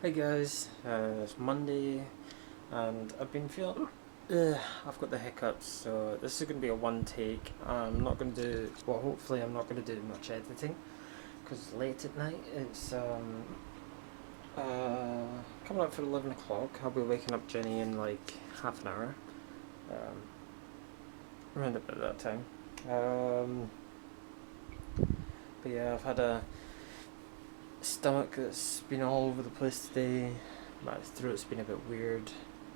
Hey guys, it's Monday and I've been feeling I've got the hiccups, so this is going to be a one take. I'm not going to do, well, hopefully I'm not going to do much editing because late at night. It's coming up for 11 o'clock. I'll be waking up Jenny in like half an hour, around about that time. But yeah, I've had a stomach that's been all over the place today. My throat's been a bit weird.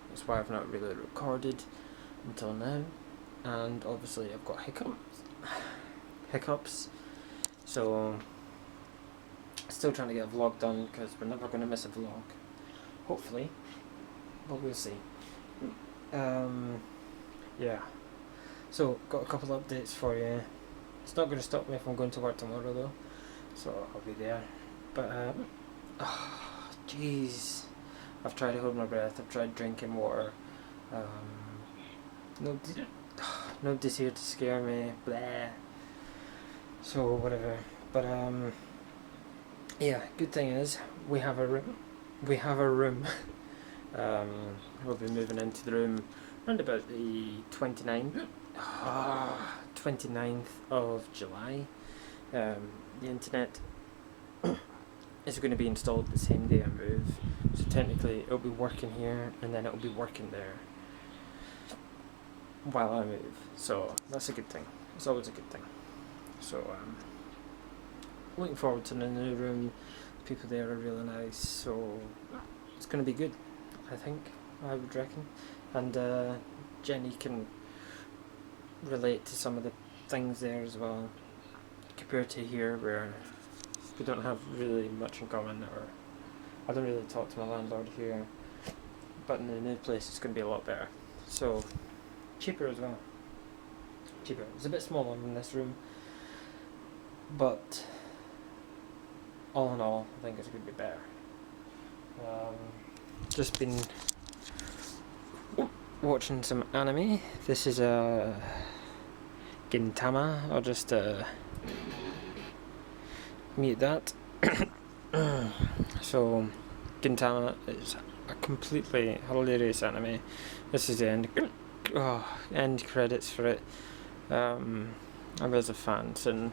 That's why I've not really recorded until now. And obviously I've got hiccups. So still trying to get a vlog done because we're never going to miss a vlog. Hopefully, but we'll see. Yeah. So got a couple of updates for you. It's not going to stop me from going to work tomorrow though, so I'll be there. But jeez, I've tried to hold my breath. I've tried drinking water. Nobody's here to scare me. Blah. So whatever. But yeah. Good thing is we have a room. We have a room. We'll be moving into the room around about the 29th of July. The internet is going to be installed the same day I move, so technically it'll be working here and then it'll be working there while I move, so that's a good thing. It's always a good thing. So looking forward to the new room. The people there are really nice, so it's going to be good, I think, I would reckon. And Jenny can relate to some of the things there as well, compared to here where we don't have really much in common, or I don't really talk to my landlord here, but in the new place it's going to be a lot better. So cheaper as well. Cheaper. It's a bit smaller than this room, but all in all I think it's going to be better. Just been watching some anime. This is Gintama. I'll just mute that. So Gintama is a completely hilarious anime. This is the end credits for it. I was a fan and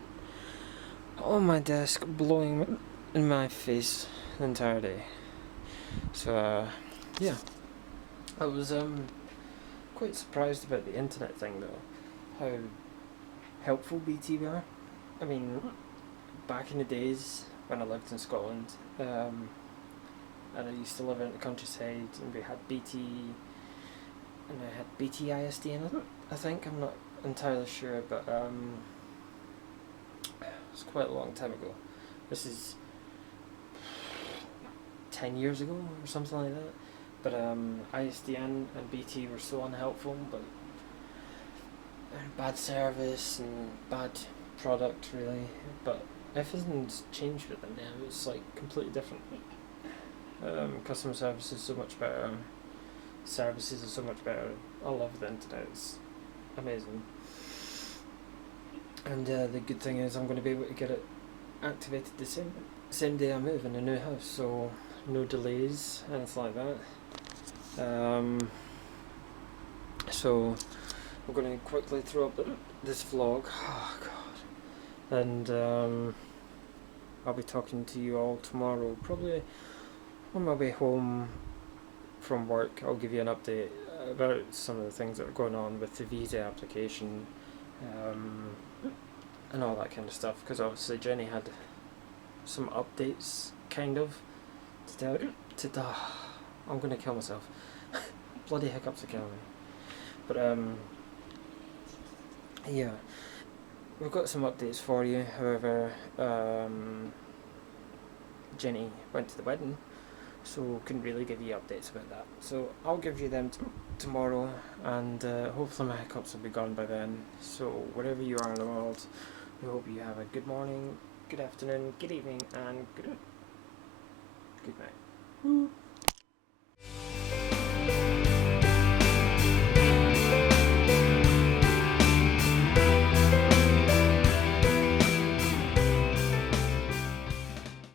on my desk blowing in my face the entire day. So yeah, I was quite surprised about the internet thing though, how helpful BT were. I mean, back in the days when I lived in Scotland, and I used to live in the countryside, and we had BT, and I had BT ISD in it, I think. I'm not entirely sure, but it's quite a long time ago. This is 10 years ago or something like that. But ISDN and BT were so unhelpful, but bad service and bad product really. But everything's changed with them now. It's like completely different. Customer service is so much better. Services are so much better. I love the internet. It's amazing. And the good thing is I'm going to be able to get it activated the same day I move in a new house. So no delays, anything like that. So I'm going to quickly throw up this vlog. Oh god. And I'll be talking to you all tomorrow, probably on my way home from work. I'll give you an update about some of the things that are going on with the visa application, and all that kind of stuff, because obviously Jenny had some updates kind of to tell. I'm going to kill myself. Bloody hiccups are killing me. But yeah, we've got some updates for you. However, Jenny went to the wedding, so couldn't really give you updates about that. So I'll give you them tomorrow, and hopefully my hiccups will be gone by then. So wherever you are in the world, we hope you have a good morning, good afternoon, good evening, and good night.